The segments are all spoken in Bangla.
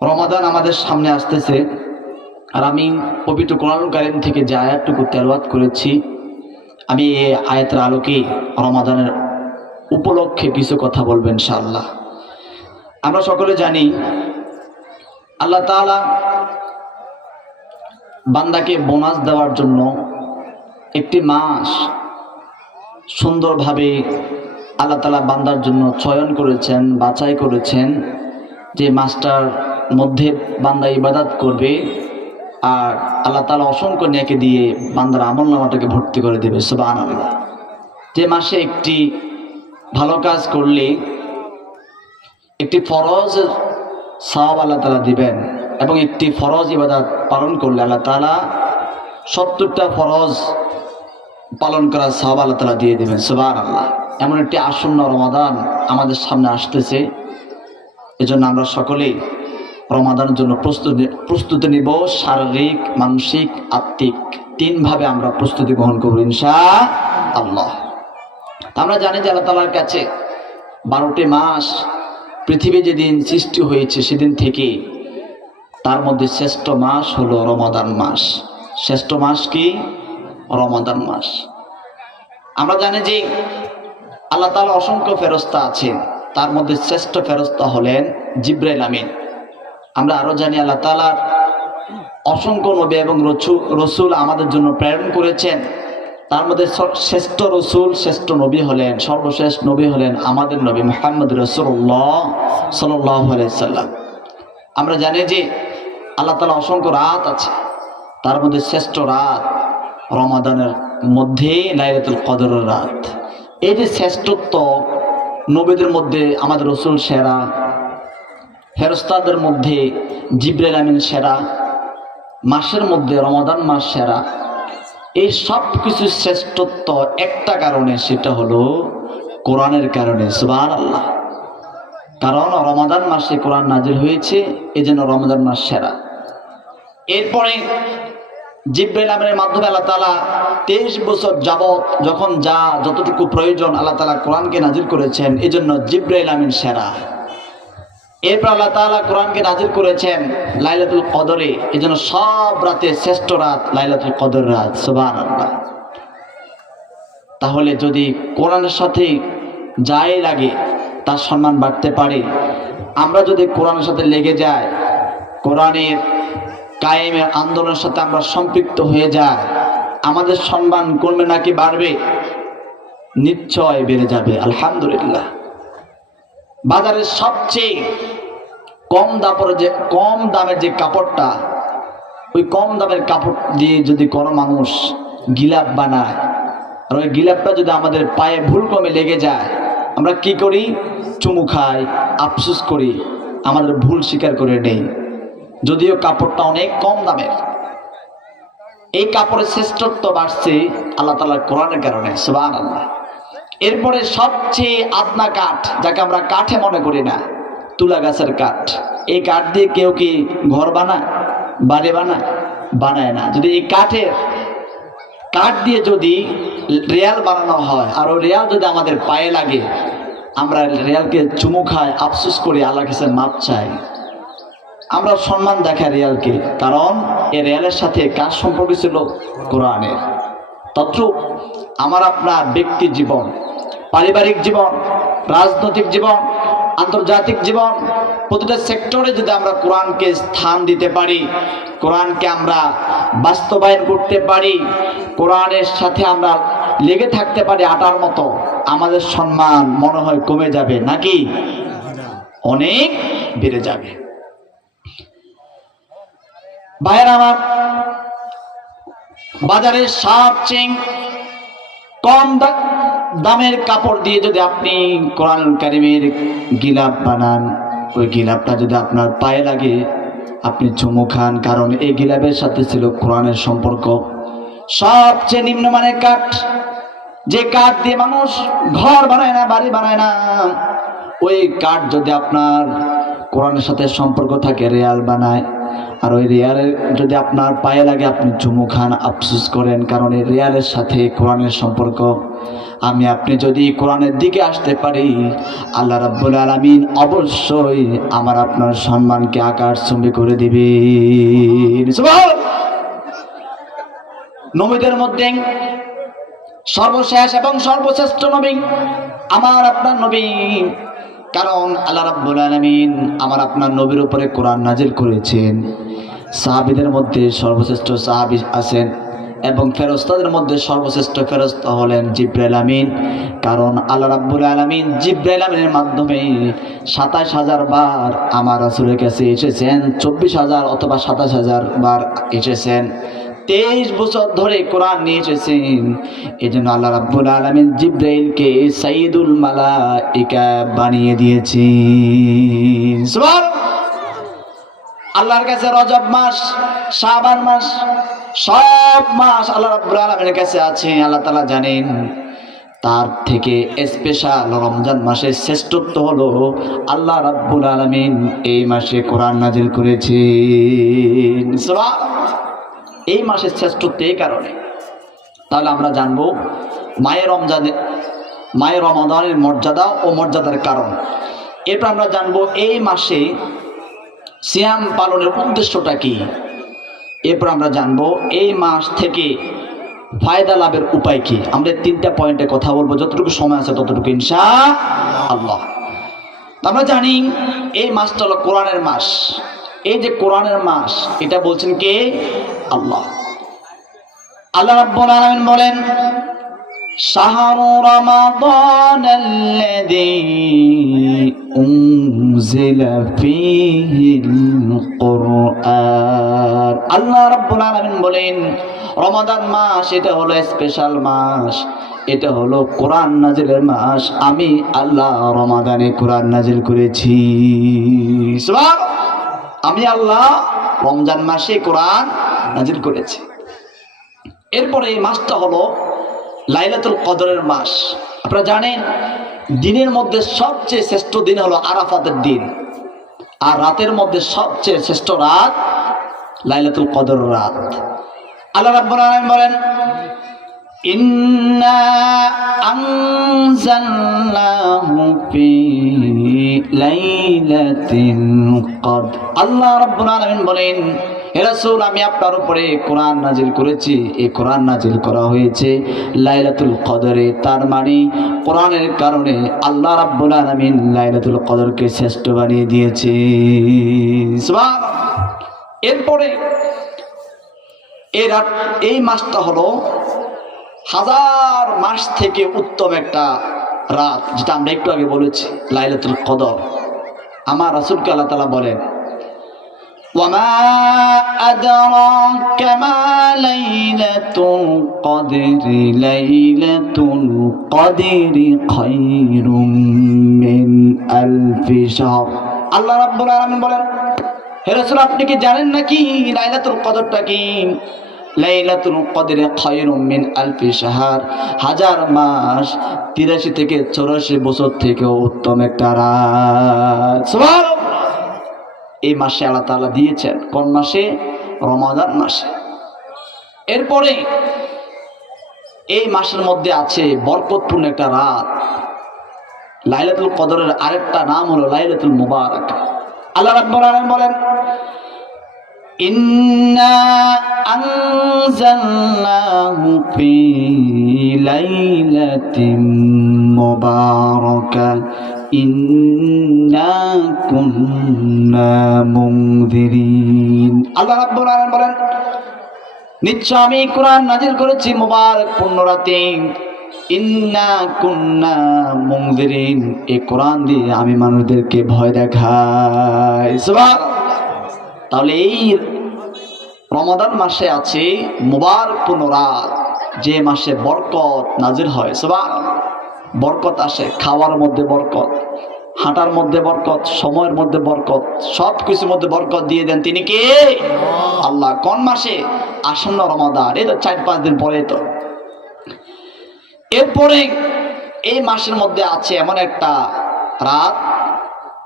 রমাদান আমাদের সামনে আসতেছে, আর আমি পবিত্র কোরআনুল কারীম থেকে যে আয়াতটুকু তেলাওয়াত করেছি, আমি এই আয়াতের আলোকে রমাদানের উপলক্ষে কিছু কথা বলবো ইনশাআল্লাহ। আমরা সকলে জানি আল্লাহ তাআলা বান্দাকে বোনাস দেওয়ার জন্য একটি মাস সুন্দরভাবে আল্লাহ তাআলা বান্দার জন্য চয়ন করেছেন, বাছাই করেছেন, যে মাসটার মধ্যে বান্দা ইবাদত করবে আর আল্লাহ তাআলা অসংখ্য নেকি দিয়ে বান্দার আমলনামাটাকে ভর্তি করে দেবে। সুবহানাল্লাহ। যে মাসে একটি ভালো কাজ করলে একটি ফরজ সওয়াব আল্লাহ তাআলা দিবেন, এবং একটি ফরজ ইবাদত পালন করলে আল্লাহ তাআলা 70টা ফরজ পালন করার সওয়াব আল্লাহ তাআলা দিয়ে দেবেন। সুবহানাল্লাহ। এমন একটি আসন্ন রমাদান আমাদের সামনে আসতেছে, এজন্য আমরা সকলেই রমাদানের জন্য প্রস্তুতি নিব। শারীরিক, মানসিক, আত্মিক তিনভাবে আমরা প্রস্তুতি গ্রহণ করব ইনশাআল্লাহ। আমরা জানি যে আল্লাহ তাআলার কাছে 12টি মাস, পৃথিবী যেদিন সৃষ্টি হয়েছে সেদিন থেকে তার মধ্যে শ্রেষ্ঠ মাস হলো রমাদান মাস। শ্রেষ্ঠ মাস কি? রমাদান মাস। আমরা জানি যে আল্লাহ তাআলা অসংখ্য ফেরেশতা আছেন, তার মধ্যে শ্রেষ্ঠ ফেরেশতা হলেন জিবরাইল আমিন। আমরা আরো জানি আল্লাহ তাআলার অসংখ্য নবী এবং রসুল আমাদের জন্য প্রেরণ করেছেন, তার মধ্যে শ্রেষ্ঠ রসুল, শ্রেষ্ঠ নবী হলেন, সর্বশ্রেষ্ঠ নবী হলেন আমাদের নবী মুহাম্মদ রাসূলুল্লাহ সাল্লাল্লাহু আলাইহি সাল্লাম। আমরা জানি যে আল্লাহ তাআলা অসংখ্য রাত আছে, তার মধ্যে শ্রেষ্ঠ রাত রমাদানের মধ্যে লাইলাতুল কদরের রাত। এই যে শ্রেষ্ঠত্ব, নবীদের মধ্যে আমাদের রসুল সেরা, ফেরেশতাদের মধ্যে জিবরাইল আমিন সেরা, মাসের মধ্যে রমাদান মাস সেরা। এই সব কিছু শ্রেষ্ঠত্ব একটা কারণে, সেটা হলো কোরআনের কারণে। সুবহানাল্লাহ। কারণ রমাদান মাসে কোরআন নাজিল হয়েছে, এজন্য রমাদান মাস সেরা। এরপরে জিবরাইল আমিনের মাধ্যমে আল্লাহ তাআলা 23 বছর যাবত যখন যতটুকু প্রয়োজন আল্লাহ তাআলা কোরআনকে নাজিল করেছেন, এজন্য জিবরাইল আমিন সেরা। এরপর আল্লাহ তাআলা কোরআনকে নাজিল করেছেন লাইলাতুল কদরে, এজন্য সব রাতে শ্রেষ্ঠ রাত লাইলাতুল কদর রাত। সুবহানাল্লাহ। তাহলে যদি কোরআনের সাথে যাই লাগে তার সম্মান বাড়তে পারে, আমরা যদি কোরআনের সাথে লেগে যাই, কোরআনের কায়েমের আন্দোলনের সাথে আমরা সম্পৃক্ত হয়ে যাই, আমাদের সম্মান কমবে নাকি বাড়বে? নিশ্চয় বেড়ে যাবে। আলহামদুলিল্লাহ। বাজারের সবচেয়ে কম দামের যে কাপড়টা, ওই কম দামের কাপড় দিয়ে যদি কোনো মানুষ গিলাপ বানায়, আর ওই গিলাপটা যদি আমাদের পায়ে ভুল কমে লেগে যায়, আমরা কি করি? চুমু খাই, আফসোস করি, আমাদের ভুল স্বীকার করে নেই, যদিও কাপড়টা অনেক কম দামের। এই কাপড়ের শ্রেষ্ঠত্ব বাড়ছে আল্লাহ তাআলার কোরআনের কারণে। সুবহানাল্লাহ। এরপরে সবচেয়ে আদনা কাঠ, যাকে আমরা কাঠে মনে করি না, তুলা গাছের কাঠ। এই কাঠ দিয়ে কেউ কি ঘর বানায়, বাড়ি বানায়? বানায় না। যদি এই কাঠ দিয়ে যদি রেয়াল বানানো হয়, আর ওই রেয়াল যদি আমাদের পায়ে লাগে, আমরা রেয়ালকে চুমু খাই, আফসোস করি, আল্লাহর কাছে মাপ চাই, আমরা সম্মান দেখাই রেয়ালকে। কারণ এই রেয়ালের সাথে কার সম্পর্ক ছিল? কোরআনের। তদ্রূপ আমার আপনার ব্যক্তি জীবন, পারিবারিক জীবন, রাজনৈতিক জীবন, আন্তর্জাতিক জীবন, প্রতিটা সেক্টরে যদি আমরা কোরআনকে স্থান দিতে পারি, কোরআনকে আমরা বাস্তবায়ন করতে পারি, কোরআনের সাথে আমরা লেগে থাকতে পারি আটার মতো, আমাদের সম্মান মনে হয় কমে যাবে নাকি? অনেক বেড়ে যাবে। ভাইয়েরা আমার, বাজারের সবচেয়ে কম দামের কাপড় দিয়ে যদি আপনি কোরআনুল কারীমের গিলাপ বানান, ওই গিলাপটা যদি আপনার পায়ে লাগে, আপনি চুমু খান, কারণ এই গিলাপের সাথে ছিল কোরআনের সম্পর্ক। সবচেয়ে নিম্নমানের কাঠ, যে কাঠ দিয়ে মানুষ ঘর বানায় না, বাড়ি বানায় না, ওই কাঠ যদি আপনার কোরআনের সাথে সম্পর্ক থাকে রিয়াল বানায়, আর ওই রিয়ালের যদি আপনার পায়ে লাগে আপনি চুমু খান, আফসোস করেন, কারণ এই রিয়ালের সাথে কোরআনের সম্পর্ক। আমি আপনি যদি কোরআনের দিকে আসতে পারি, আল্লাহ রাব্বুল আলামিন অবশ্যই আমার আপনার সম্মানকে আকাশচুম্বী করে দিবেন। সুবহানাল্লাহ। নবীদের মধ্যে সর্বশেষ এবং সর্বশ্রেষ্ঠ নবী আমার আপনার নবী, কারণ আল্লাহ রাব্বুল আলামিন আমার আপনার নবীর উপরে কোরআন নাজিল করেছেন। সাহাবীদের মধ্যে সর্বশ্রেষ্ঠ সাহাবী আছেন এবং ফেরেশতাদের মধ্যে সর্বশ্রেষ্ঠ ফেরেশতা হলেন জিবরাইল আমিন, কারণ আল্লাহ রাব্বুল আলামিন জিবরাইল আমিনের মাধ্যমে ২৭,০০০ বার আমার রাসূলের কাছে এসেছেন, ২৪,০০০ অথবা ২৭,০০০ বার এসেছেন। 23 বছর ধরে কোরআন নিয়ে এসেছেন। এই জন্য আল্লাহ রাব্বুল আলামিন জিবরাইলকে সাইয়্যিদুল মালায়েকা বানিয়ে দিয়েছেন। সুবহানাল্লাহ। আল্লাহর কাছে রজব মাস, শাবান মাস, সব মাস আল্লাহ রাব্বুল আলামিনের কাছে আছে। আল্লাহ তাআলা জানেন তার থেকে স্পেশাল রমজান মাসের শ্রেষ্ঠত্ব হলো আল্লাহ রাব্বুল আলামিন এই মাসে কোরআন নাজিল করেছেন। সুবহানাল্লাহ। এই মাসের শ্রেষ্ঠত্ব এই কারণে। তাহলে আমরা জানবো মায়ে রমাদানের মর্যাদা ও মর্যাদার কারণ। এরপর আমরা জানবো এই মাসে সিয়াম পালনের উদ্দেশ্যটা কি। এরপর আমরা জানবো এই মাস থেকে ফায়দা লাভের উপায় কি। আমরা 3টা পয়েন্টে কথা বলবো, যতটুকু সময় আছে ততটুকু ইনশাআল্লাহ। আমরা জানি এই মাসটা হলো কোরআনের মাস। এই যে কোরআনের মাস, এটা বলছেন কে? আল্লাহ। আল্লাহ রাব্বুল আলামিন বলেন, শাহরু রমাদানাল্লাযী উনজিলা ফীহিল কুরআন। আল্লাহ রাব্বুল আলামিন বলেন রমাদান মাস এটা হলো স্পেশাল মাস, এটা হলো কোরআন নাজিলের মাস। আমি আল্লাহ রমাদানে কোরআন নাজিল করেছি। সুবহানাল্লাহ। আমি আল্লাহ রমজান মাসে কোরআন নাজিল করেছি। এরপরে এই মাসটা হলো লাইলাতুল কদরের মাস। আপনারা জানেন দিনের মধ্যে সবচেয়ে শ্রেষ্ঠ দিন হলো আরাফাতের দিন, আর রাতের মধ্যে সবচেয়ে শ্রেষ্ঠ রাত লাইলাতুল কদর রাত। আল্লাহ রাব্বুল আলামিন বলেন, ইন্না আনজালনাহু ফি লাইলাতিল কদর। আল্লাহ রাব্বুল আলামিন বলেন, হে রাসূল আমি আপনার উপরে কোরআন নাজিল করেছি। এই কোরআন নাজিল করা হয়েছে লাইলাতুল কদরে। তার মানে কোরআনের কারণে আল্লাহ রাব্বুল আলামিন লাইলাতুল কদরকে শ্রেষ্ঠ বানিয়ে দিয়েছে। সুবহানাল্লাহ। এরপরে এই মাসটা হলো 1000 মাস থেকে উত্তম একটা রাত, যেটা আমরা একটু আগে বলেছি লাইলাতুল কদর। আমার রাসূলকে আল্লাহ তাআলা বলেন, ওয়ামা আদরাকা মা লাইলাতুল কদরি লাইলাতুল কদরি খায়রুম মিন আলফি শাহর। আল্লাহ রাব্বুল আলামিন বলেন, হে রাসূল আপনি কি জানেন নাকি লাইলাতুল কদরটা কি? লাইলাতুল কদরে খায়রুম মিন আলফি শাহর, 1000 মাস, 83 থেকে 84 বছর থেকে উত্তম একটা রাত। সুবহানাল্লাহ। এই মাসে আল্লাহ তাআলা দিয়েছেন। কোন মাসে? রমাদান মাসে। এরপরে এই মাসের মধ্যে আছে বরকতপূর্ণ একটা রাত। লাইলাতুল কদরের আরেকটা নাম হলো লাইলাতুল মুবারাক। আল্লাহ রাব্বুল আলামিন বলেন, ইন্না আনজালনাহু ফি লাইলাতিন মুবারাকা ইন্না কুন্না মুনযিরিন। আল্লাহ রাব্বুল আলামিন বলেন, নিশ্চয় আমি কোরআন নাজিল করেছি মুবারক পূর্ণ রাতে। ইন্না কুন্না মুনযিরিন, এই কোরআন দিয়ে আমি মানুষদেরকে ভয় দেখাই। সুবহানাল্লাহ। তাহলে এই রমাদান মাসে আছে মুবারক পূর্ণ রাত, যে মাসে বরকত নাজিল হয়। সুবহানাল্লাহ। বরকত আসে, খাওয়ার মধ্যে বরকত, হাঁটার মধ্যে বরকত, সময়ের মধ্যে বরকত, সব কিছুর মধ্যে বরকত দিয়ে দেন তিনি কে? আল্লাহ। কোন মাসে? আসন্ন রমাদান। এই তো 4-5 দিন পরে। তো এরপরে এই মাসের মধ্যে আছে এমন একটা রাত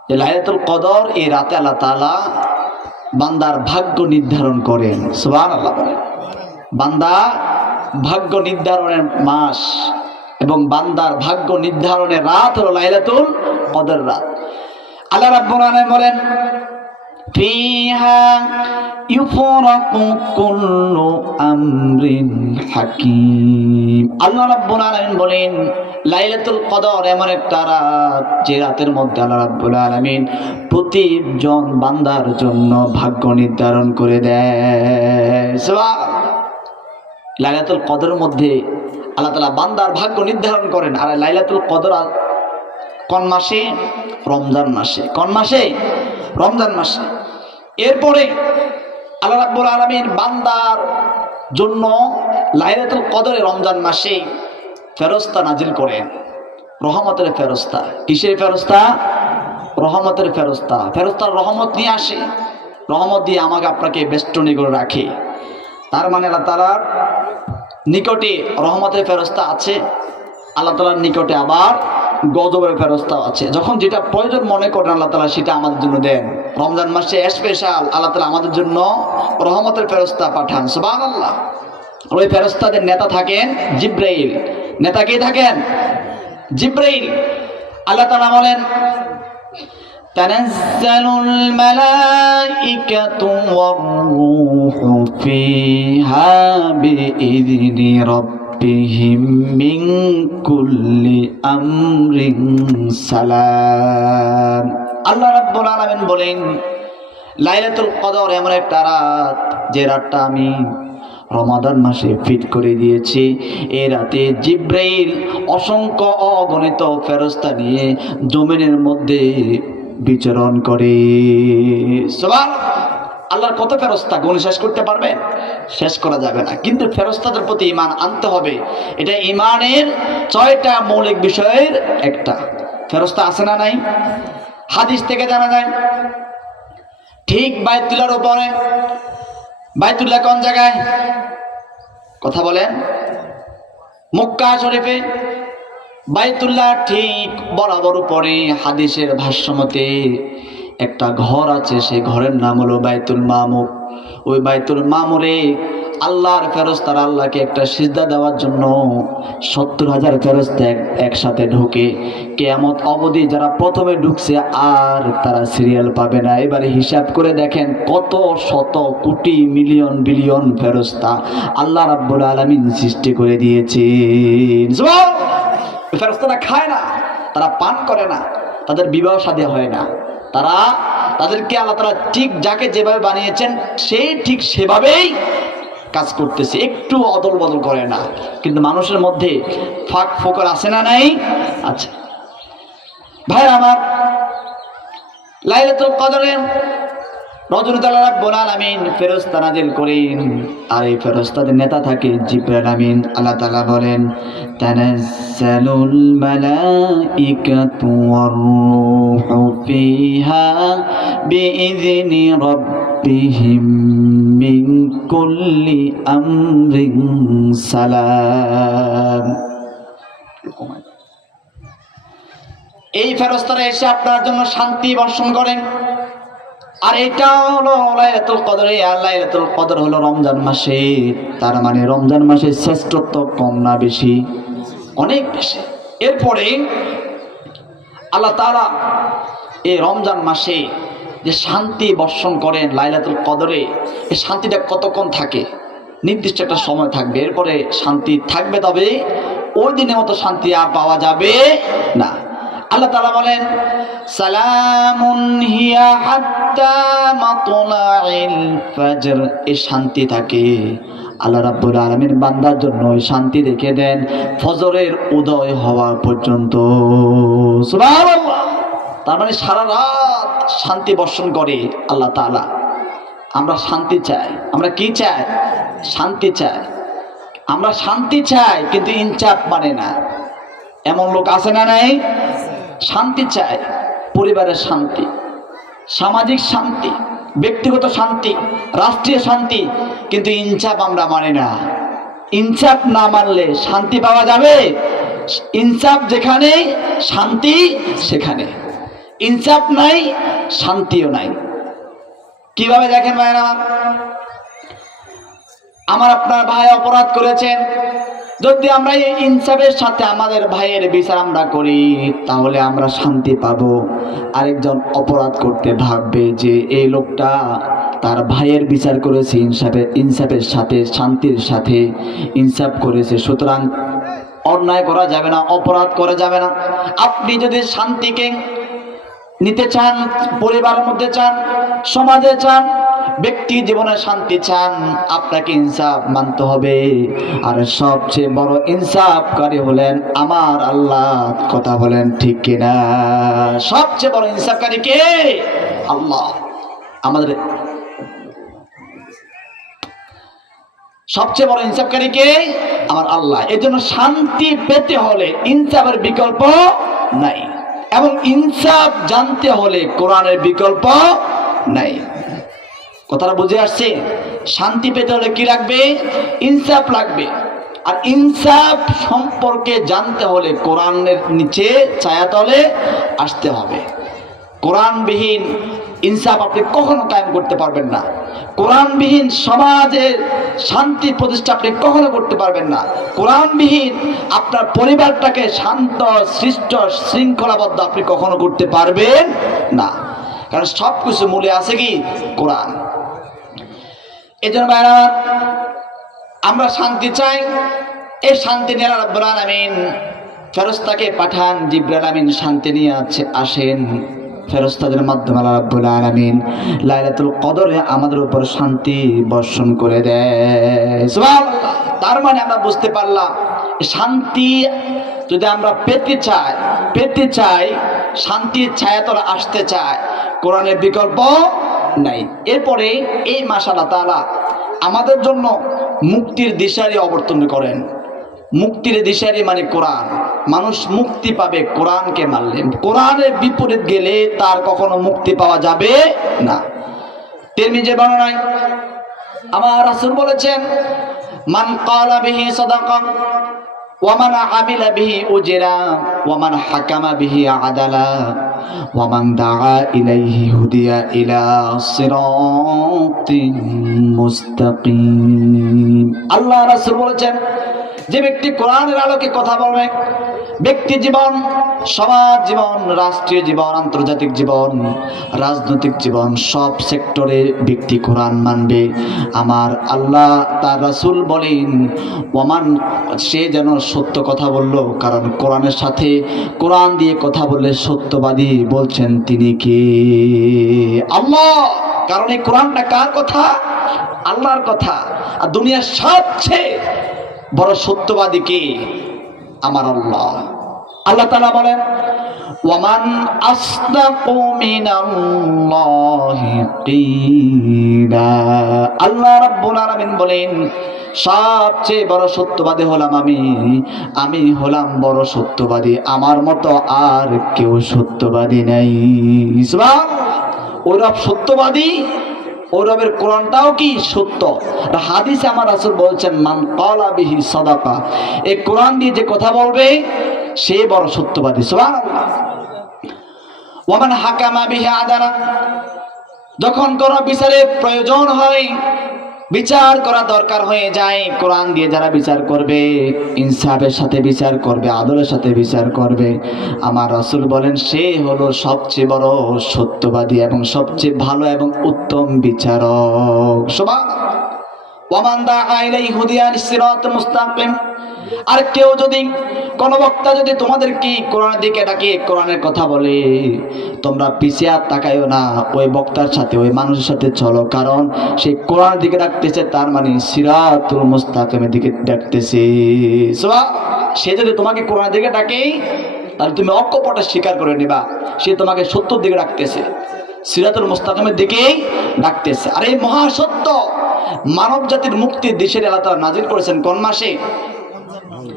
যে লাইলাতুল কদর এই রাতে আল্লাহ তাআলা বান্দার ভাগ্য নির্ধারণ করেন। সুবহানাল্লাহ বলেন। বান্দা ভাগ্য নির্ধারণের মাস এবং বান্দার ভাগ্য নির্ধারণের রাত হলো লাইলাতুল কদর রাত। আল্লাহ রাব্বুল আলামিন বলেন ফিহা ইউফরাকু কুল্লু আমরিন হাকিম। আল্লাহ রাব্বুল আলামিন বলেন লাইলাতুল কদর এমন একটা রাত যে রাতের মধ্যে আল্লাহ রাব্বুল আলামিন প্রতিজন বান্দার জন্য ভাগ্য নির্ধারণ করে দেয়। লাইলাতুল কদরের মধ্যে আল্লাহ তাআলা বান্দার ভাগ্য নির্ধারণ করেন। আর লাইলাতুল কদর কোন মাসে? রমজান মাসে। কোন মাসে? রমজান মাসে। এরপরে আল্লাহ রাব্বুল আলামিন বান্দার জন্য লাইলাতুল কদরে রমজান মাসে ফেরেশতা নাজিল করেন, রহমতের ফেরেশতা। কিসের ফেরেশতা? রহমতের ফেরেশতা। ফেরেশতার রহমত নিয়ে আসে, রহমত দিয়ে আমাকে আপনাকে বেষ্টনী করে রাখে। তার মানে আল্লাহ তাআলার নিকটে রহমতের ফেরেশতা আছে, আল্লাহ তাআলার নিকটে আবার গজবের ফেরেশতা আছে। যখন যেটা প্রয়োজন মনে করেন আল্লাহ তাআলা সেটা আমাদের জন্য দেন। রমজান মাসে স্পেশাল আল্লাহ তাআলা আমাদের জন্য রহমতের ফেরেশতা পাঠান। সুবহানাল্লাহ। ওই ফেরেশতাদের নেতা থাকেন জিবরাইল। নেতা কে থাকেন? জিবরাইল। আল্লাহ তাআলা বলেন তানাজ্জালুল মালাইকাতু ওয়ার রূহু ফিহা বিইذনি রাব্বিহিম মিন কুল্লি আমরিন সালাম। আল্লাহ রাব্বুল আলামিন বলেন লাইলাতুল কদর এমন একটা রাত যে রাতটা আমি রমাদান মাসে ফিট করে দিয়েছি। এই রাতে জিবরাইল অসংখ্য অগণিত ফেরেশতা নিয়ে জমিনের মধ্যে বিচরণ করে। সুবহানাল্লাহ। আল্লাহর কত ফেরেশতা গুণ শেষ করতে পারবেন? শেষ করা যাবে না। কিন্তু ফেরেশতাদের প্রতি ঈমান আনতে হবে। এটা ঈমানের 6টা মৌলিক বিষয়ের একটা। ফেরেশতা আছে না নাই? হাদিস থেকে জানা যায় ঠিক বাইতুল্লাহর উপরে। বাইতুল্লাহ কোন জায়গায়? কথা বলেন। মক্কা শরীফে। বাইতুল্লাহ ঠিক বরাবর উপরে হাদিসের ভাষ্যমতে একটা ঘর আছে, সেই ঘরের নাম হলো বাইতুল মামুর। ওই বাইতুল মামুরে আল্লাহর ফেরেশতারা আল্লাহকে একটা সিজদা দেওয়ার জন্য 70,000 ফেরেশতা একসাথে ঢোকে। কিয়ামত অবধি যারা প্রথমে ঢুকছে আর তারা সিরিয়াল পাবে না। এবারে হিসাব করে দেখেন কত শত কোটি মিলিয়ন বিলিয়ন ফেরেশতা আল্লাহ রাব্বুল আলামিন সৃষ্টি করে দিয়েছেন। সুবহানাল্লাহ। ফেরেশতারা খায় না, তারা পান করে না, তাদের বিবাহ শাদী হয় না, তাদেরকে আল্লাহ তাআলা ঠিক যাকে যেভাবে বানিয়েছেন সেই ঠিক সেভাবেই কাজ করতেছে, একটু অদল বদল করে না। কিন্তু মানুষের মধ্যে ফাঁক ফোকর আছে না নাই? আচ্ছা ভাই আমার, লাইলাতুল কদরে রজনীতে আল্লাহ রাব্বুল আলামিন ফেরেশতা নাজিল করেন। আর এই ফেরেশতাদের নেতা থাকে জিবরাইল আমিন। আল্লাহ তাআলা বলেন তানাজ্জালুল মালাইকাতু ওয়ার রূহু ফিহা বিইذনি রাব্বিহিম মিন কুল্লি আমরিন সালাম। এই ফেরেশতারা এসে আপনার জন্য শান্তি বর্ষণ করেন। আর এটা হলো লাইলাতুল কদর। আর লাইলাতুল কদর হলো রমজান মাসে। তার মানে রমজান মাসের শ্রেষ্ঠত্ব কম না বেশি? অনেক বেশি। এরপরে আল্লাহ তাআলা এই রমজান মাসে যে শান্তি বর্ষণ করেন লাইলাতুল কদরে, এই শান্তিটা কতক্ষণ থাকে? নির্দিষ্ট একটা সময় থাকবে, এরপরে শান্তি থাকবে, তবে ওই দিনের মতো শান্তি আর পাওয়া যাবে না। আল্লাহ তাআলা বলেন সালামুন হিয়া হাত্তা মাতলাইল ফজর। এই শান্তি থাকে আল্লাহ রাব্বুল আলামিন বান্দার জন্য ওই শান্তি রেখে দেন ফজরের উদয় হওয়া পর্যন্ত। সুবহানাল্লাহ। তার মানে সারা রাত শান্তি বর্ষণ করে আল্লাহ তাআলা। আমরা শান্তি চাই। আমরা কি চাই? শান্তি চাই। আমরা শান্তি চাই, কিন্তু ইনসাফ মানে না। এমন লোক আছে না নাই? শান্তি চায়, পরিবারের শান্তি, সামাজিক শান্তি, ব্যক্তিগত শান্তি, রাষ্ট্রীয় শান্তি, কিন্তু ইনসাফ আমরা মানি না। ইনসাফ না মানলে শান্তি পাওয়া যাবে? ইনসাফ যেখানে শান্তি সেখানে। ইনসাফ নাই, শান্তিও নাই। কিভাবে দেখেন ভাইরা, আমার আপনার ভাই অপরাধ করেছেন, যদি আমরা এই ইনসাফের সাথে আমাদের ভাইয়ের বিচার আমরা করি তাহলে আমরা শান্তি পাবো। আরেকজন অপরাধ করতে ভাববে যে এই লোকটা তার ভাইয়ের বিচার করেছে ইনসাফের সাথে, শান্তির সাথে ইনসাফ করেছে, সুতরাং অন্যায় করা যাবে না, অপরাধ করা যাবে না। আপনি যদি শান্তিকে নিতে চান, পরিবারের মধ্যে চান, সমাজে চান, ব্যক্তি জীবনে শান্তি চান, আপনাকে ইনসাফ মানতে হবে। আর সবচেয়ে বড় ইনসাফকারী হলেন আমার আল্লাহ। কথা বলেন ঠিক কিনা? সবচেয়ে বড় ইনসাফকারী কে? আল্লাহ। আমাদের সবচেয়ে বড় ইনসাফকারী কে? আমার আল্লাহ। এজন্য শান্তি পেতে হলে ইনসাফের বিকল্প নাই, এবং ইনসাফ জানতে হলে কোরআনের বিকল্প নাই। কথাটা বুঝে আসছে? শান্তি পেতে হলে কি লাগবে? ইনসাফ লাগবে। আর ইনসাফ সম্পর্কে জানতে হলে কোরআনের নিচে ছায়াতলে আসতে হবে। কোরআনবিহীন ইনসাফ আপনি কখনো কায়েম করতে পারবেন না। কোরআনবিহীন সমাজের শান্তি প্রতিষ্ঠা আপনি কখনো করতে পারবেন না। কোরআনবিহীন আপনার পরিবারটাকে শান্ত, সৃষ্ট, শৃঙ্খলাবদ্ধ আপনি কখনো করতে পারবেন না। কারণ সব কিছু মূলে আছে কি? কোরআন। এই জন্য ভাইরা, আমরা শান্তি চাই। এই শান্তি নিয়ে আল্লাহ রাব্বুল আলামিন ফেরেশতাকে পাঠান, জিবরাইল আমিন শান্তি নিয়ে আসেন। ফেরেশতাদের মাধ্যমে আল্লাহ রাব্বুল আলামিন লাইলাতুল কদরে আমাদের উপর শান্তি বর্ষণ করে দেয়। সুবহানাল্লাহ। তার মানে আমরা বুঝতে পারলাম, শান্তি যদি আমরা পেতে চাই, শান্তির ছায়াতলে আসতে চাই, কোরআনের বিকল্প নাই। এরপরে এই মাস আল্লাহ তাআলা আমাদের জন্য মুক্তির দিশারি অবতীর্ণ করেন। মুক্তির দিশারি মানে কোরআন। মানুষ মুক্তি পাবে কোরআনকে মানলে। কোরআনের বিপরীত গেলে তার কখনো মুক্তি পাওয়া যাবে না। তিরমিজি বর্ণনায় আমার রাসূল বলেছেন, মান ক্বালা বিহি সাদাকা ওয়া মান আমিলা বিহি উজরা ওয়া মান হাকামা বিহি আদালা ওয়া মান দাআ ইলাইহি হুদিয়া ইলা সিরাতিন মুস্তাকিম। আল্লাহ রাসূল বলেছেন, যে ব্যক্তি কোরআনের আলোকে কথা বলবে, ব্যক্তি জীবন, সমাজ জীবন, রাষ্ট্রীয় জীবন, আন্তর্জাতিক জীবন, রাজনৈতিক জীবন, সব সেক্টরে ব্যক্তি কোরআন মানবে। আমার আল্লাহ তার রাসূল বলেন, ওমান, সে যেন সত্য কথা বলল। কারণ কোরআনের সাথে, কোরআন দিয়ে কথা বললে সত্যবাদী বলছেন তিনি কে? আল্লাহ। কারণ এই কোরআনটা কার কথা? আল্লাহর কথা। আর দুনিয়ার সবচেয়ে বড় সত্যবাদী কে? আমার আল্লাহ। আল্লাহ তাআলা বলেন, ওয়ামান আসদাকু মিনাল্লাহি কিলা। আল্লাহ রাব্বুল আলামিন বলেন, সবচেয়ে বড় সত্যবাদী হলাম আমি হলাম বড় সত্যবাদী। আমার মতো আর কেউ সত্যবাদী নাই। সুবহানাল্লাহ। ওই রব সত্যবাদী, ওই রবের কোরআনটাও কি সত্য। হাদিসে আমার রাসূল বলছেন, মান ক্বালা বিহি সাদাকা। এই কোরআন দিয়ে যে কথা বলবে সে বড় সত্যবাদী। সুবহানাল্লাহ। ওয়া মান হাকামা বিহি আদালা। যখন কোনো বিচারের প্রয়োজন হয়, বিচার করা দরকার হয়ে যায়, কোরআন দিয়ে যারা বিচার করবে, ইনসাফের সাথে বিচার করবে, আদলের সাথে বিচার করবে, আমার রাসূল বলেন সে হলো সবচেয়ে বড় সত্যবাদী এবং সবচেয়ে ভালো এবং উত্তম বিচারক। সুবহানাল্লাহ। ওয়া মান দাআ ইলাইহি হুদিয়া সিরাতাল মুস্তাকিম। আর কেউ যদি, কোন বক্তা যদি তোমাদেরকে কোরআনের দিকে ডাকে, কোরআনের কথা বলে, তোমরা পিছিয়ে আর তাকাইও না, ওই বক্তার সাথে, ওই মানুষের সাথে চলো। কারণ সে কোরআনের দিকে ডাকতেছে, তার মানে সিরাতুল মুস্তাকিমের দিকে ডাকতেছে। সে যদি তোমাকে কোরআনের দিকে ডাকে, তাহলে তুমি অকপটে স্বীকার করে নেবা সে তোমাকে সত্যর দিকে ডাকতেছে, সিরাতুল মুস্তাকিমের দিকেই ডাকতেছে। আর এই মহাসত্য মানব জাতির মুক্তির দিশারি আল্লাহ তাআলা নাজিল করেছেন কোন মাসে?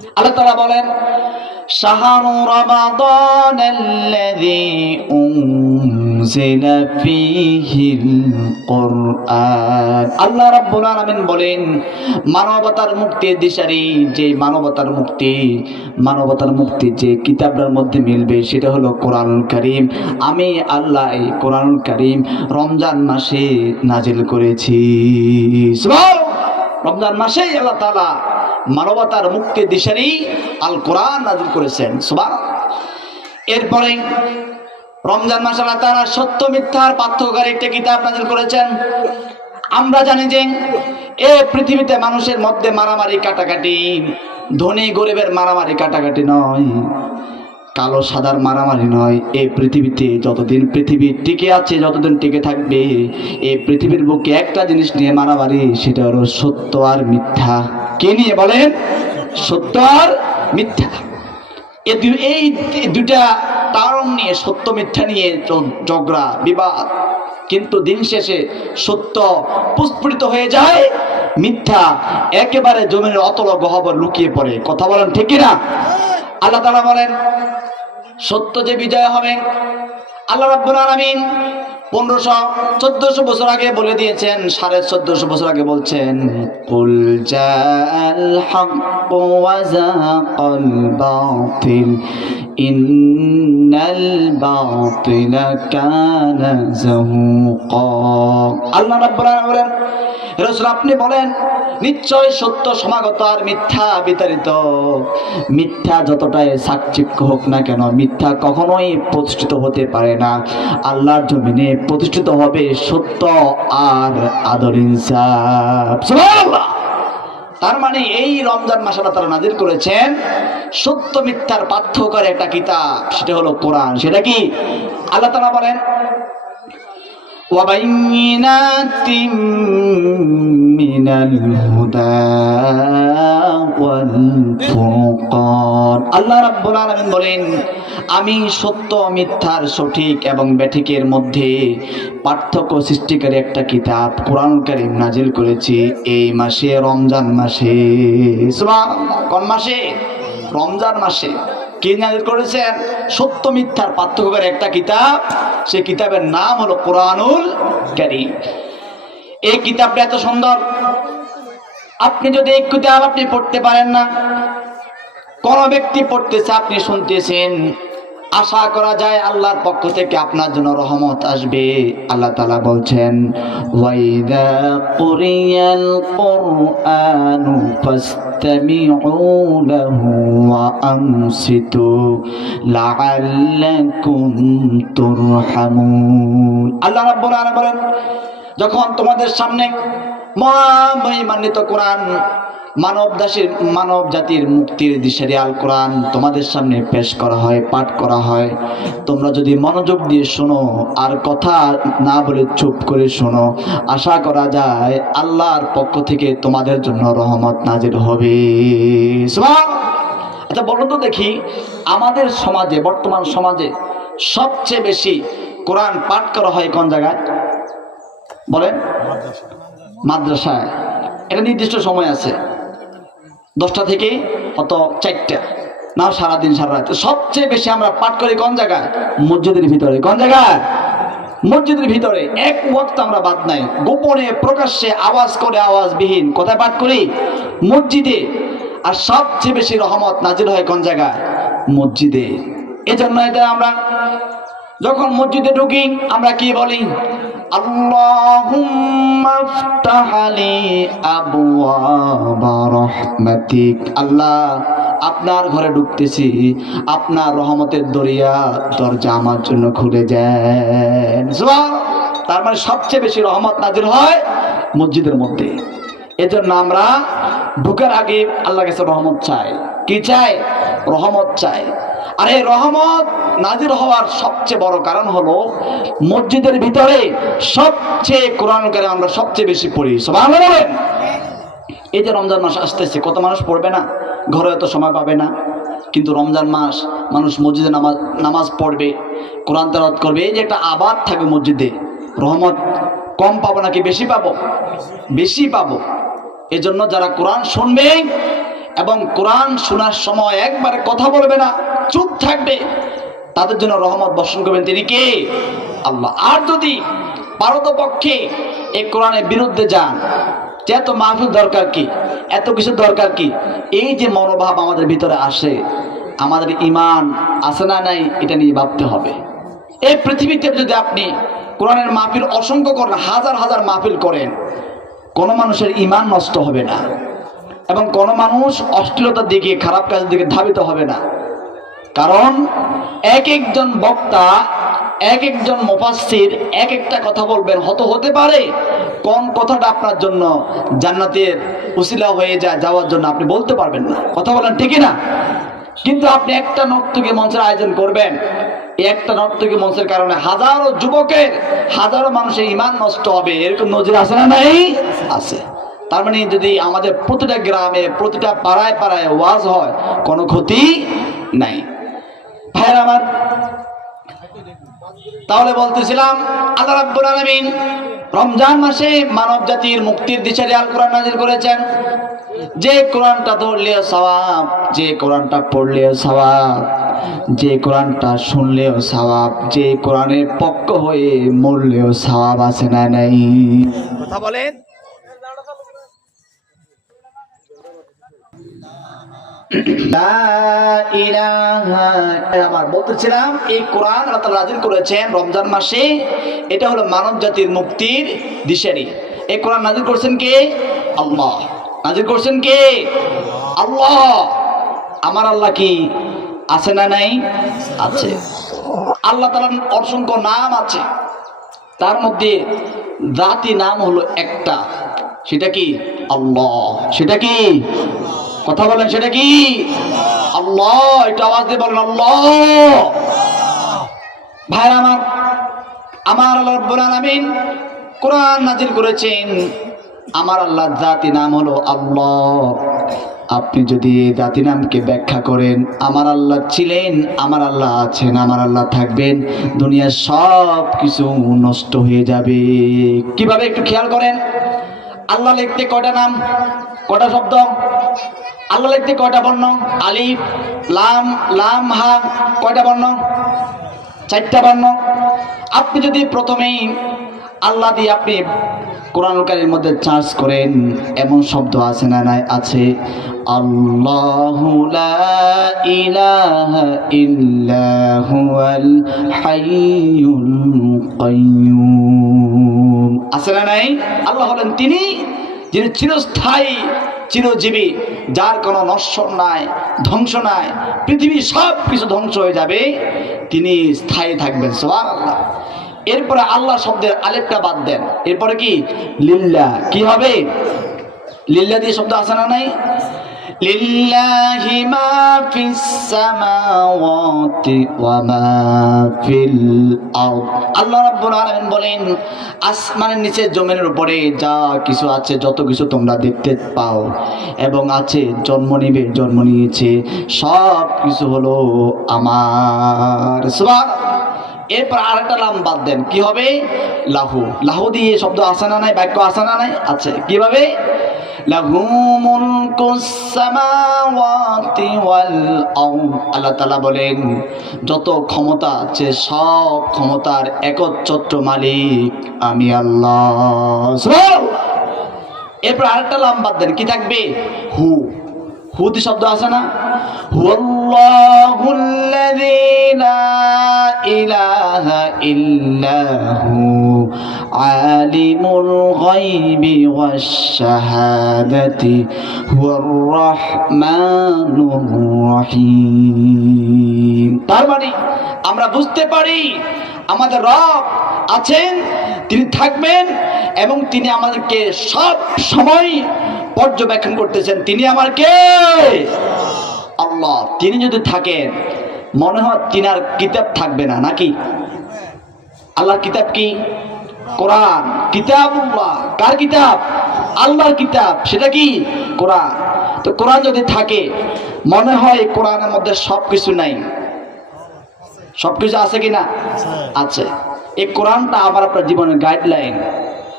আল্লাহ তাআলা বলেন শাহরু রমাদানাল্লাযী উনজিলা ফীহিল কুরআন। আল্লাহ রাব্বুল আলামিন বলেন মানবতার মুক্তির দিশারি, যে মানবতার মুক্তি যে কিতাবের মধ্যে মিলবে সেটা হলো কোরআনুল কারীম। আমি আল্লাহ এই কোরআনুল কারীম রমজান মাসে নাজিল করেছি। সুবহানাল্লাহ। রমজান মাসেই আল্লাহ তাআলা মানবতার মুক্তির দিশারি আল কোরআন নাজিল করেছেন। সুবহানাল্লাহ। এরপরে রমজান মাসে আল্লাহ তাআলা সত্য মিথ্যার পার্থক্যকারী একটা কিতাব নাজিল করেছেন। আমরা জানি যে এই পৃথিবীতে মানুষের মধ্যে মারামারি কাটাকাটি, ধনী গরিবের মারামারি কাটাকাটি নয়, কালো সাদার মারামারি নয়। এই পৃথিবীতে যতদিন পৃথিবী টিকে আছে, যতদিন টিকে থাকবে, এই পৃথিবীর বুকে একটা জিনিস নিয়ে মারামারি, সেটা হলো সত্য আর মিথ্যা। কে নিয়ে বলেন? সত্য আর মিথ্যা। এই দুটা কারণ নিয়ে, সত্য মিথ্যা নিয়ে ঝগড়া বিবাদ। কিন্তু দিন শেষে সত্য প্রস্ফুটিত হয়ে যায়, মিথ্যা একেবারে জমিনের অতল গহ্বর লুকিয়ে পড়ে। কথা বলেন ঠিক না? আল্লাহ তাআলা বলেন সত্য যে বিজয় হবে, আল্লাহ রাব্বুল আলামিন 1400 বছর আগে বলে দিয়েছেন, 1450 বছর আগে বলছেন কুল জাআল হক ওয়া যাকাল বাতিল ইন্নাল বাতিলা কানা যাহুকা। আল্লাহ রাব্বুল আলামিন বলেন রাসূল আপনি বলেন নিশ্চয় সত্য সমাগত আর মিথ্যা বিতাড়িত। মিথ্যা যতটাই চাকচিক্য হোক না কেন, মিথ্যা কখনোই প্রতিষ্ঠিত হতে পারে না। আল্লাহর জমিনে প্রতিষ্ঠিত হবে সত্য আর আদল ইনসাফ। সুবহানাল্লাহ। তার মানে এই রমজান মাসে আল্লাহ তাআলা নাজিল করেছেন সত্য মিথ্যার পার্থক্যের একটা কিতাব, সেটা হলো কোরআন। সেটা কি? আল্লাহ তাআলা বলেন ওয়াবাইনাতিম মিনাল হুদা ওয়াল ফুরকান। আল্লাহ রাব্বুল আলামিন বলেন আমি সত্য মিথ্যার সঠিক এবং ব্যাঠিকের মধ্যে পার্থক্য সৃষ্টিকারী একটা কিতাব কোরআনুল কারীম নাজিল করেছি এই মাসে, রমজান মাসে। সুবহানাল্লাহ। কোন মাসে? রমজান মাসে। কি নাজিল করেছেন? সত্য মিথ্যার পার্থক্যের একটা কিতাব। সেই কিতাবের নাম হলো কোরআনুল কারীম। এই কিতাবটা এত সুন্দর, আপনি যদি এই কিতাব আপনি পড়তে পারেন না, কোন ব্যক্তি পড়তেছে আপনি শুনতেছেন, আশা করা যায় আল্লাহর পক্ষ থেকে আপনার জন্য রহমত আসবে। আল্লাহ তাআলা বলছেন ওয়াইদা কুরিয়াল কুরআনু ফাসতামিউ লাহু ওয়া আনসিতু লাআল্লাকুম তুরহামুন। আল্লাহ রাব্বুল আলামিন বলেন যখন তোমাদের সামনে মহামহিমান্বিত কোরআন, মানব জাতির মুক্তির দিশারি আল কোরআন তোমাদের সামনে পেশ করা হয়, পাঠ করা হয়, তোমরা যদি মনোযোগ দিয়ে শোনো আর কথা না বলে চুপ করে শোনো, আশা করা যায় আল্লাহর পক্ষ থেকে তোমাদের জন্য রহমত নাজিল হবে। সুবহানাল্লাহ। আচ্ছা বলুন তো দেখি, আমাদের সমাজে, বর্তমান সমাজে সবচেয়ে বেশি কোরআন পাঠ করা হয় কোন জায়গায় বলেন? মাদ্রাসায়। এটা নির্দিষ্ট সময় আছে, 10টা থেকে অত 4টা, না সারাদিন সারা রাত। সবচেয়ে বেশি আমরা পাঠ করি কোন জায়গায়? মসজিদের ভিতরে। কোন জায়গায়? মসজিদের ভিতরে। এক ওয়াক্ত আমরা বাদ নাই, গোপনে প্রকাশ্যে আওয়াজ করে আওয়াজবিহীন কোথায় পাঠ করি? মসজিদে। আর সবচেয়ে বেশি রহমত নাজিল হয় কোন জায়গায়? মসজিদে। এজন্য এটা আমরা যখন মসজিদে ঢুকি আমরা কি বলি? আল্লাহুম্মা ইফতাহ লি আবওয়াবা রাহমাতিক। আল্লাহ আপনার ঘরে ঢুকতেছি, আপনার রহমতের দরজা আমার জন্য খুলে দেন। সুবহানাল্লাহ। তার মানে সবচেয়ে বেশি রহমত নাজিল হয় মসজিদের মধ্যে। এজন্য আমরা ঢুকার আগে আল্লাহর কাছে রহমত চাই। কি চাই? রহমত চাই। আর এই রহমত নাজিল হওয়ার সবচেয়ে বড় কারণ হলো মসজিদের ভিতরে সবচেয়ে কোরআনুল কারীম আমরা সবচেয়ে বেশি পড়ি। সুবহানাল্লাহ বলেন। এই যে রমজান মাস আসতেছে, কত মানুষ পড়বে না? ঘরে এত সময় পাবে না, কিন্তু রমজান মাস মানুষ মসজিদে নামাজ পড়বে, কোরআন তেলাওয়াত করবে। এই যে একটা আবাদ থাকবে মসজিদে, রহমত কম পাবো নাকি বেশি পাবো? বেশি পাবো। এজন্য যারা কোরআন শুনবে এবং কোরআন শোনার সময় একবারে কথা বলবে না, চুপ থাকবে, তাদের জন্য রহমত বর্ষণ করবেন তিনি কে? আল্লাহ। আর যদি পারতপক্ষে এই কোরআনের বিরুদ্ধে যান, যে এত মাহফিল দরকার কি, এত কিছু দরকার কি, এই যে মনোভাব আমাদের ভিতরে আসে, আমাদের ঈমান আছে না নাই এটা নিয়ে ভাবতে হবে। এই পৃথিবীতে যদি আপনি কোরআনের মাহফিল অসংখ্য করেন, হাজার হাজার মাহফিল করেন, কোনো মানুষের ঈমান নষ্ট হবে না এবং কোনো মানুষ অশ্লীলতার দিকে, খারাপ কাজের দিকে ধাবিত হবে না। কারণ এক একজন বক্তা, এক একজন মুফাসসির এক একটা কথা বলবেন, হতে পারে কোন কথাটা আপনার জন্য জান্নাতের উসিলা হয়ে যাওয়ার জন্য আপনি বলতে পারবেন না, কথা বলেন ঠিক না? কিন্তু আপনি একটা নর্তকী মঞ্চের আয়োজন করবেন, এই একটা নর্তকী মঞ্চের কারণে হাজারো যুবকের, হাজারো মানুষের ঈমান নষ্ট হবে, এরকম নজির আছে না নাই? আছে। তার মানে যদি আমাদের প্রতিটা গ্রামে, প্রতিটা পাড়ায় পাড়ায় ওয়াজ হয়, কোনো ক্ষতি নাই। ভাইরা আমার, তাহলে বলতেছিলাম আল্লাহ রাব্বুল আলামিন রমজান মাসে মানব জাতির মুক্তির দিশারি আল কোরআন নাযিল করেছেন। যে কোরআনটা ধরলেও সওয়াব, যে কোরআনটা পড়লেও সওয়াব, যে কোরআনটা শুনলেও সওয়াব, যে কোরআনের পক্ষ হয়ে মরলেও সওয়াব আছে না নাই? কথা বলেন। আমার বলতেছিলাম এই কোরআন আল্লাহ তাআলা নাযিল করেছেন রমজান মাসে, এটা হলো মানব জাতির মুক্তির দিশারি। এই কোরআন নাযিল করছেন কে? আল্লাহ। নাযিল করছেন কে? আল্লাহ। আমার আল্লাহ কি আছে না নাই? আছে। আল্লাহ তাআলার অসংখ্য নাম আছে, তার মধ্যে জাতি নাম হলো একটা, সেটা কি? আল্লাহ। সেটা কি? কথা বলেন, সেটা কি? আল্লাহ। এটা আওয়াজ দিয়ে বলেন আল্লাহ। ভাইরা আমার, আমার আল্লাহ রাব্বুল আলামিন কোরআন নাযিল করেছেন, আমার আল্লাহর জাতি নাম হলো আল্লাহ। আপনি যদি এই জাতি নামকে ব্যাখ্যা করেন, আমার আল্লাহ ছিলেন, আমার আল্লাহ আছেন, আমার আল্লাহ থাকবেন, দুনিয়ার সব কিছু নষ্ট হয়ে যাবে। কিভাবে একটু খেয়াল করেন। আল্লাহ লিখতে কয়টা নাম, কয়টা শব্দ? আল্লাহ লিখতে কয়টা বর্ণ? আলিফ, লাম, লাম, হা, কয়টা বর্ণ? 4টা বর্ণ। আপনি যদি প্রথমেই আল্লাহ দিয়ে আপনি কোরআনুল কারীমের মধ্যে চার্জ করেন, এমন শব্দ আছে না নাই? আছে। আল্লাহু লা ইলাহা ইল্লা হুয়াল হাইয়ুল কাইয়্যুম, আছে না নাই? আল্লাহ হলেন তিনি যিনি চিরস্থায়ী, চিরজীবী, যার কোনো নশ্বর নাই, ধ্বংস নাই, পৃথিবী সব কিছু ধ্বংস হয়ে যাবে, তিনি স্থায়ী থাকবেন। সুবহানাল্লাহ। এরপরে আল্লাহ শব্দের আলিফটা বাদ দেন, এরপরে কি? লিল্লাহ। কি হবে? লিল্লাহ দিয়ে শব্দ আছে না নাই? লিল্লাহি মা ফিস সামাওয়াতি ওয়া মা ফিল আরদ। আল্লাহ রাব্বুল আলামিন বলেন, আসমানের নিচে, জমিনের উপরে যা কিছু আছে, যত কিছু তোমরা দেখতে পাও এবং আছে, জন্ম নিবে, জন্ম নিয়েছে, সব কিছু হলো আমার। সুবহানাল্লাহ। এরপর আরেকটা লাম বাদ দেন, কি হবে? লাহু। লাহু দিয়ে শব্দ আছে না নাই? বাক্য আছে না নাই? আছে। কিভাবে? লাহু মুলকুস সামাওয়াতি ওয়াল আরদ। আল্লাহ তাআলা বলেন, যত ক্ষমতা আছে সব ক্ষমতার একচ্ছত্র মালিক আমি আল্লাহ। সুবহানাল্লাহ। এরপর আরেকটা লাম বাদ দেন, কি থাকবে? হু। হুদি শব্দ আছে না? হুয়াল্লাহুল্লাযী লা ইলাহা ইল্লা হু আলিমুল গায়বি ওয়াশ শাহাদাতি হুয়ার রাহমানুর রহিম। তার মানে আমরা বুঝতে পারি আমাদের রব আছেন, তিনি থাকবেন এবং তিনি আমাদেরকে সব সময় পর্যবেক্ষণ করতেছেন। তিনি আমার কে? আল্লাহ। তিনি যদি থাকেন, মনে হয় তিনার কিতাব থাকবে না, নাকি? আল্লাহর কিতাব কি? কোরআন। কিতাবুল্লাহ। কার কিতাব? আল্লাহর কিতাব। সেটা কি? কোরআন। তো কোরআন যদি থাকে, মনে হয় কোরআনের মধ্যে সবকিছু নাই? সবকিছু আছে কিনা? আছে। এই কোরআনটা আমার আপনার জীবনের গাইডলাইন।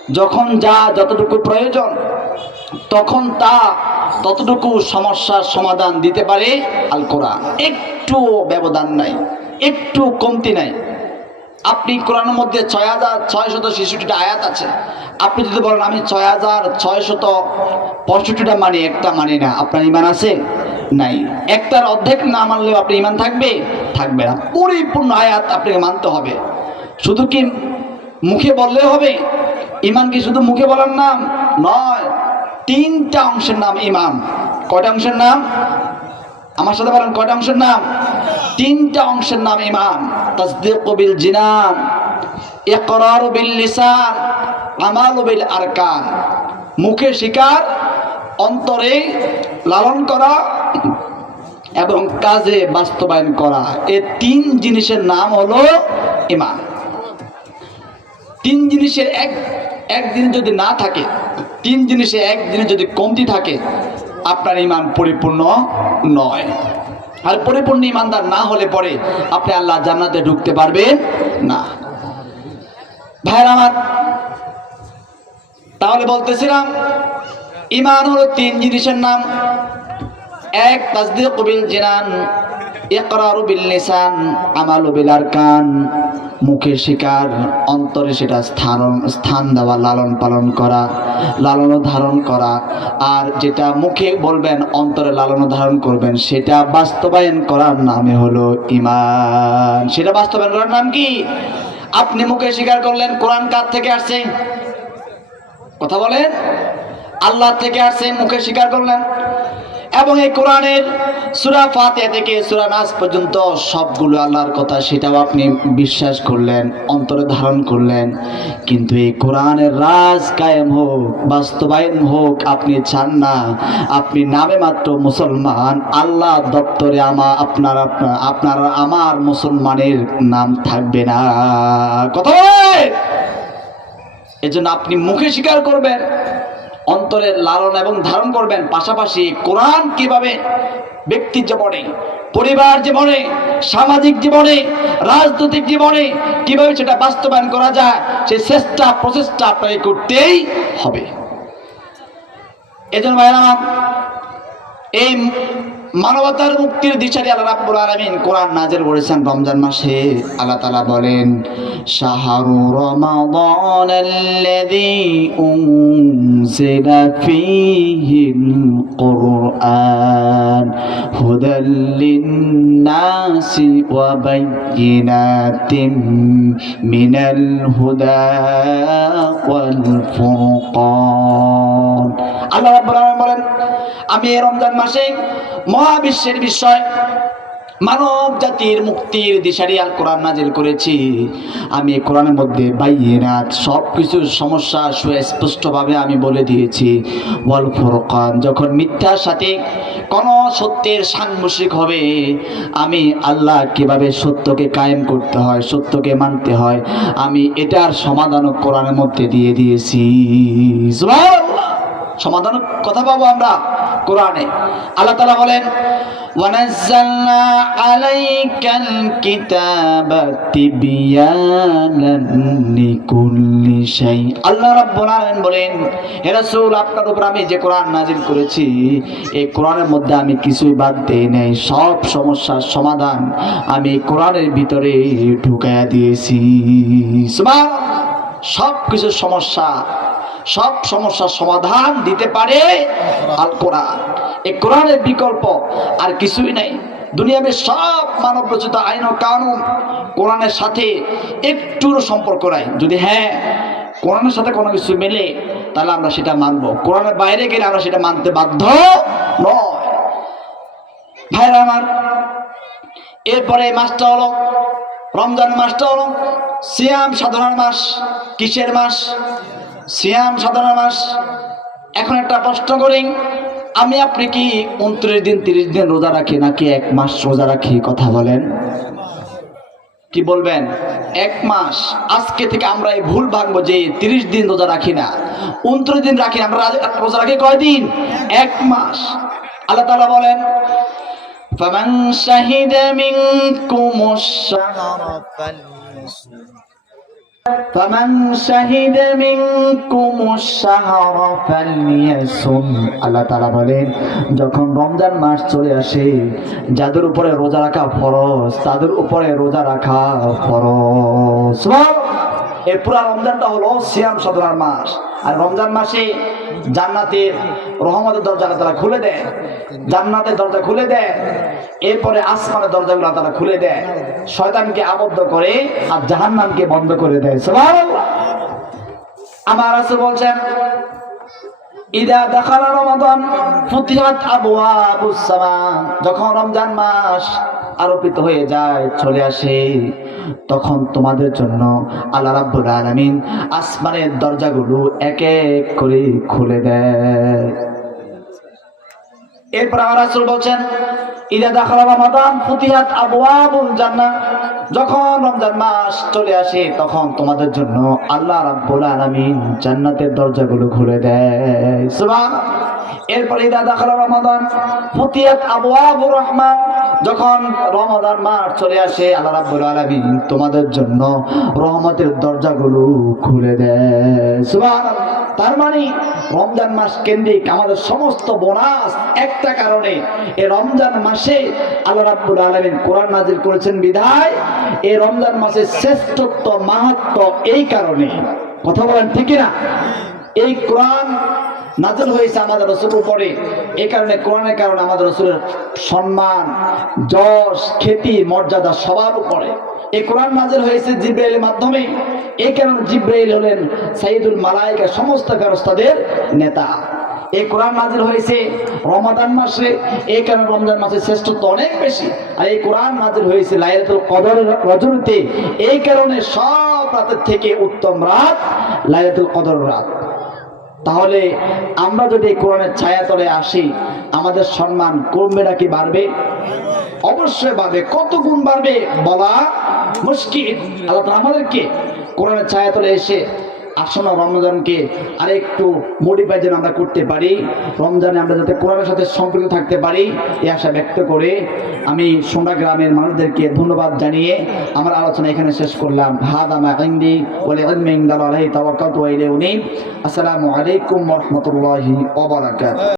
যখন যা যতটুকু প্রয়োজন তখন তা ততটুকু সমস্যার সমাধান দিতে পারে আল কোরআন। একটু ব্যবধান নাই, একটু কমতি নাই। আপনি কোরআনের মধ্যে ৬,৬৬৬টা আয়াত আছে, আপনি যদি বলেন আমি ৬,৬৬৫টা মানি, একটা মানি না, আপনার ঈমান আছে? নাই। একটার অর্ধেক না মানলেও আপনার ঈমান থাকবে? থাকবে না। পরিপূর্ণ আয়াত আপনাকে মানতে হবে। শুধু কি মুখে বললে হবে? ঈমান কি শুধু মুখে বলার নাম নয়, 3টা অংশের নাম ঈমান। কয়টা অংশের নাম? আমার সাথে বলেন, কয়টা অংশের নাম? 3টা অংশের নাম ঈমান। তাসদীকু বিল জিনান, ইকরারু বিল লিসান, আমালু বিল আরকান। মুখে স্বীকার, অন্তরে লালন করা এবং কাজে বাস্তবায়ন করা, এই 3 জিনিসের নাম হলো ঈমান। 3 জিনিসের একদিন যদি না থাকে, 3 জিনিসে একদিনে যদি কমতি থাকে, আপনার ঈমান পরিপূর্ণ নয়। আর পরিপূর্ণ ঈমানদার না হলে পরে আপনি আল্লাহ জান্নাতে ঢুকতে পারবেন না। ভাইরা আমার, তাহলে বলতেছিলাম ঈমান হলো 3 জিনিসের নাম। 1 তাসদীকু বিল জিনান, ইকরারু বিল লিসান, আমালু বিল আরকান। মুখে স্বীকার, অন্তরে সেটা স্থান দেওয়া, লালন পালন করা, লালন ধারণ করা। আর যেটা মুখে বলবেন, অন্তরে লালন ধারণ করবেন, সেটা বাস্তবায়ন করার নামে হলো ঈমান। সেটা বাস্তবায়ন করার নাম কি? আপনি মুখে স্বীকার করলেন কোরআন কার থেকে আসছে? কথা বলেন। আল্লাহ থেকে আসছে, মুখে স্বীকার করলেন। এবং এই কোরআনের সূরা ফাতিহা থেকে সূরা নাস পর্যন্ত সবগুলো আল্লাহর কথা, সেটাও আপনি বিশ্বাস করলেন, অন্তরে ধারণ করলেন। কিন্তু এই কোরআনের রাজ কায়েম হোক, বাস্তবায়ন হোক আপনি চান না। আপনি নামে মাত্র মুসলমান, আল্লাহ দপ্তরে আপনার আমার মুসলমানের নাম থাকবে না। কথা বলে। এজন্য আপনি মুখে স্বীকার করবেন, অন্তরের লালন এবং ধারণ করবেন, পাশাপাশি কোরআন কিভাবে ব্যক্তির জীবনে, পরিবার জীবনে, সামাজিক জীবনে, রাজনৈতিক জীবনে কিভাবে সেটা বাস্তবায়ন করা যায়, সেই চেষ্টা প্রচেষ্টা আপনাকে করতেই হবে। এজন্য ভাইরা, এই মানবতার মুক্তির দিশারি আল্লাহ রাব্বুল আলামিন কোরআন নাযিল করেছেন রমজান মাসে। আল্লাহ তাআলা বলেন, শাহরু রমাদানাল্লাযী উনজিলা ফীহিল কুরআন হুদাল লিন-নাসি ওয়া বায়্যিনাতিম মিনাল হুদা ওয়াল ফুরকান। আল্লাহ রাব্বুল আলামিন বলেন, আমি এই রমজান মাসে মহাবিশ্বের বিষয়, মানব জাতির মুক্তির দিশারি আল কোরআন নাজিল করেছি। আমি এই কোরআনের মধ্যে বায়্যিনাত, সব কিছুর সমস্যা সুস্পষ্টভাবে আমি বলে দিয়েছি। ওয়াল ফুরকান, যখন মিথ্যার সাথে কোন সত্যের সাংঘর্ষিক হবে, আমি আল্লাহ কিভাবে সত্যকে কায়েম করতে হয়, সত্যকে মানতে হয়, আমি এটার সমাধানও কোরআনের মধ্যে দিয়ে দিয়েছি। সুবহানাল্লাহ। সমাধানের কথা পাবো আমরা কোরআনে। আল্লাহ তাআলা বলেন, ওয়ানাজ্জালনা আলাইকাল কিতাবা তিবয়ানান লিকুল্লি শাই। আল্লাহ রাব্বুল আলামিন বলেন, হে রাসূল, আপনার উপর আমি যে কোরআন নাজিল করেছি, এই কোরআনের মধ্যে আমি কিছুই বাদ দেই নাই। সব সমস্যার সমাধান আমি কোরআনের ভিতরে ঢুকাইয়া দিয়েছি। সুবহানাল্লাহ। সব কিছুর সব সমস্যার সমাধান দিতে পারে আল কোরআন। এই কোরআনের বিকল্প আর কিছুই নাই। দুনিয়ার সব মানব রচিত আইন ও কানুন কোরআনের সাথে একটুর সম্পর্ক নাই। যদি কোরআনের সাথে কোনো কিছু মেলে, তাহলে আমরা সেটা মানব। কোরআনের বাইরে গেলে আমরা সেটা মানতে বাধ্য নয়। ভাইরা আমার, এরপরে মাসটা হলো রমজান। মাসটা হলো সিয়াম সাধনার মাস। কিসের মাস? সিয়াম সাধনার মাস। এখন একটা প্রশ্ন করি, আমি আপনি কি 29 দিন 30 দিন রোজা রাখি নাকি 1 মাস রোজা রাখি? কথা বলেন, কি বলবেন? 1 মাস। আজকে থেকে আমরা এই ভুল ভাঙবো যে 30 দিন রোজা রাখি না, 29 দিন রাখি। আমরা রোজা রাখি কয়দিন? 1 মাস। আল্লাহ তাআলা বলেন, ফামান শাহিদা মিনকুমুশ শাহরা ফালইসুম ফামান শাহিদা মিনকুমুশ শাহরা ফালইয়াসুম। আল্লাহ তাআলা বলেন, যখন রমজান মাস চলে আসে, যাদের উপরে রোজা রাখা ফরজ তাদের উপরে রোজা রাখা ফরজ। সুবহানাল্লাহ। এই পুরা রমজানটা হলো সিয়াম সাধনার মাস। আর রমজান মাসে জান্নাতের রহমতের দরজা আল্লাহ তাআলা খুলে দেয়, জান্নাতের দরজা খুলে দেয়, এরপরে আসমানের দরজাগুলো আল্লাহ তাআলা খুলে দেয়, শয়তানকে আবদ্ধ করে আর জাহান্নামকে বন্ধ করে দেয়। সুবহানাল্লাহ। আমার রাসূল বলছেন, ইদা দাখালা রমাদান ফুতিহাত আবওয়াবুস সামা। যখন রমজান মাস আরোপিত হয়ে যায়, চলে আসে, তখন তোমাদের জন্য আল্লাহ রাব্বুল আলামিন আসমানের দরজাগুলো এক এক করে খুলে দেয়। এরপর আমার রাসূল বলছেন, ইদা দাখালা রমাদান ফুতিহাত আবওয়াবুল জান্নাহ। যখন রমজান মাস চলে আসে, তখন তোমাদের জন্য আল্লাহ রাব্বুল আলামিন জান্নাতের দরজাগুলো খুলে দেয়। সুবহানাল্লাহ। এরপর ইদা দাখালা রমাদান ফুতিহাত আবওয়াবুর রাহমাহ। যখন রমাদান মাস চলে আসে, আল্লাহ রাব্বুল আলামিন তোমাদের জন্য রহমতের দরজাগুলো খুলে দেয়। সুবহানাল্লাহ। তার মানে রমজান মাস কেন্দ্রিক আমাদের সমস্ত বোনাস একটা কারণে, এই রমজান মাসে আল্লাহ রাব্বুল আলামিন কোরআন নাজিল করেছেন বিধায় এই রমজান মাসের শ্রেষ্ঠত্ব মাহাত্ম্য এই কারণে। কথা বলেন ঠিক না? এই কোরআন নাজিল হয়েছে আমাদের রাসূলের উপরে, এই কারণে কোরআনের কারণে আমাদের রাসূলের সম্মান, যশ, খ্যাতি, মর্যাদা সবার উপরে। এই কোরআন নাজিল হয়েছে জিবরাইলের মাধ্যমে, এই কারণে জিবরাইল হলেন সাইয়্যিদুল মালায়েকা, সমস্ত ফেরেশতাদের নেতা। এই কোরআন নাজিল হয়েছে রমাদান মাসে, এই কারণে রমজান মাসের শ্রেষ্ঠত্ব অনেক বেশি। আর এই কোরআন নাজিল হয়েছে লাইলাতুল কদরের রজনীতে, এই কারণে সব রাতের থেকে উত্তম রাত লাইলাতুল কদর রাত। তাহলে আমরা যদি এই কোরআনের ছায়াতলে আসি, আমাদের সম্মান কমবে নাকি বাড়বে? অবশ্যই বাড়বে। কত গুণ বাড়বে বলা মুশকিল। আল্লাহ তাআলা আমাদেরকে কোরআনের ছায়াতলে এসে আসন্ন রমজানকে আরেকটু মডিফাই যেন আমরা করতে পারি, রমজানে আমরা যাতে কোরআনের সাথে সম্পৃক্ত থাকতে পারি, এই আশা ব্যক্ত করে আমি সোনা গ্রামের মানুষদেরকে ধন্যবাদ জানিয়ে আমার আলোচনা এখানে শেষ করলাম। হাদা মা ইনদি ওয়া লিলমি ইনদাল্লাহি তাওয়াক্কালতু ওয়া ইলাইহি উনীব। আসসালামু আলাইকুম ওয়া রাহমাতুল্লাহি ওয়া বারাকাতুহু।